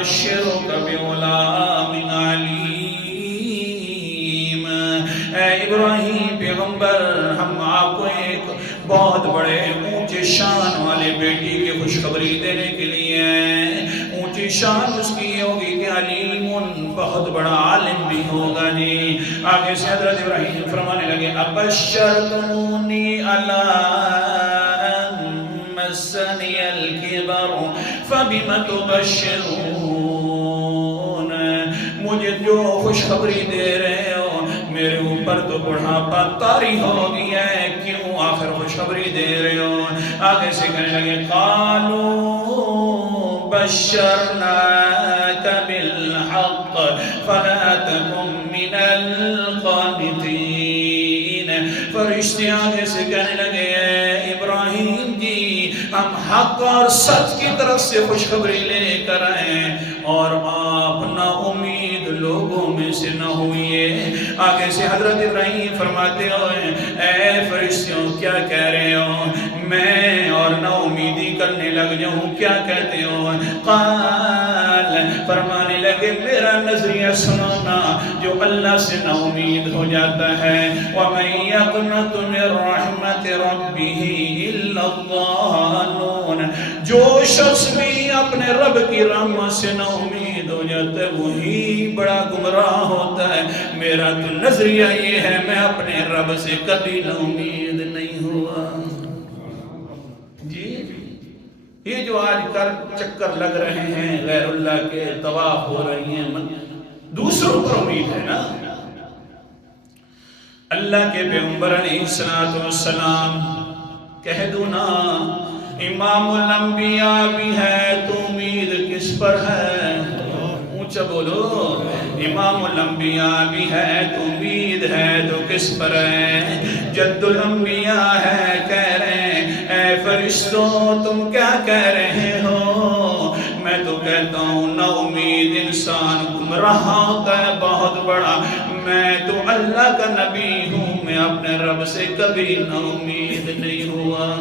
ونبشرك بغلام علیم۔ اے ابراہیم پیغمبر، ہم آپ کو ایک بہت بڑے اونچے شان والے بیٹی کی خوشخبری دینے کے لیے ہیں۔ اونچی شان اس کی یہ ہوگی کہ علیم، بہت بڑا عالم بھی ہوگا جی۔ آگے سے حضرت ابراہیم فرمانے لگے ابشرتمونی علی مسنی الکبر فبم تبشرون، مجھے جو خوشخبری دے رہے ہو میرے اوپر تو بڑھاپا طاری ہو گیا ہے، کیوں آخر خوشخبری دے رہے ہو؟ آگے سے کہنے لگے قالوا بشرناک بالحق فلا تکن من القانطین۔ فرشتے آگے سے کہنے لگے اے ابراہیم جی، ہم حق اور سچ کی طرف سے خوشخبری لے کر آئے اور آپ نا امید لوگوں میں سے نہ ہوئے۔ آگے سے حضرت ابراہیم فرماتے ہوئے اے فرشتوں کیا کہہ رہے ہو؟ میں اور نا امیدی کرنے لگ جاؤں، کیا کہتے ہو؟ قال، فرمانے لگے میرا نظریہ سنانا، جو اللہ سے نا امید ہو جاتا ہے وَمَن يَقْنَطُ مِن رَحْمَتِ رَبِّهِ إِلَّا الضَّالُّونَ، جو شخص بھی اپنے رب کی رحمت سے نا امید ہو جاتا ہے وہی بڑا گمراہ ہوتا ہے۔ میرا تو نظریہ یہ ہے میں اپنے رب سے کبھی نا امید نہیں ہوا جی۔ یہ جو آج کل چکر لگ رہے ہیں غیر اللہ کے، طواف ہو رہی ہیں، دوسروں پر امید ہے نا۔ اللہ کے پیغمبر علیہ السلام کہہ دو نا امام الانبیاء بھی ہے تو امید کس پر ہے؟ اونچا بولو، امام الانبیاء بھی ہے تو امید ہے تو کس پر ہے؟ جد الانبیاء ہے، کہہ رہے ہیں اے فرشتوں تم کیا کہہ رہے ہو؟ میں تو کہتا ہوں نا امید انسان گمراہ ہوتا ہے بہت بڑا۔ میں تو اللہ کا نبی ہوں، میں اپنے رب سے کبھی نا امید نہیں ہوا۔